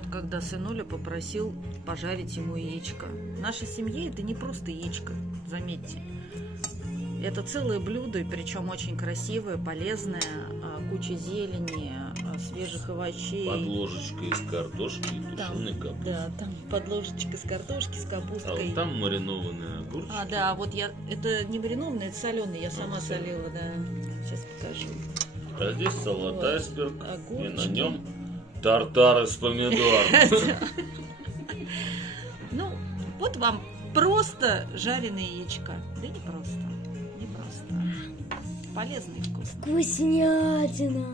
Вот когда сынуля попросил пожарить ему яичко. В нашей семье это не просто яичко, заметьте. Это целое блюдо, и причем очень красивое, полезное, куча зелени, свежих овощей. Под ложечкой из картошки и тушеной капусты. Да, там под ложечкой с картошки, с А капусткой. вот там маринованные огурчики. Да, вот это не маринованный, это соленый, я сама солила, да. Сейчас покажу. А здесь салат Вот. айсберг, и Огурчики. на нем тартар из помидор. Ну, вот вам просто жареное яичко. Да не просто. Не просто. Полезно и вкусно. Вкуснятина.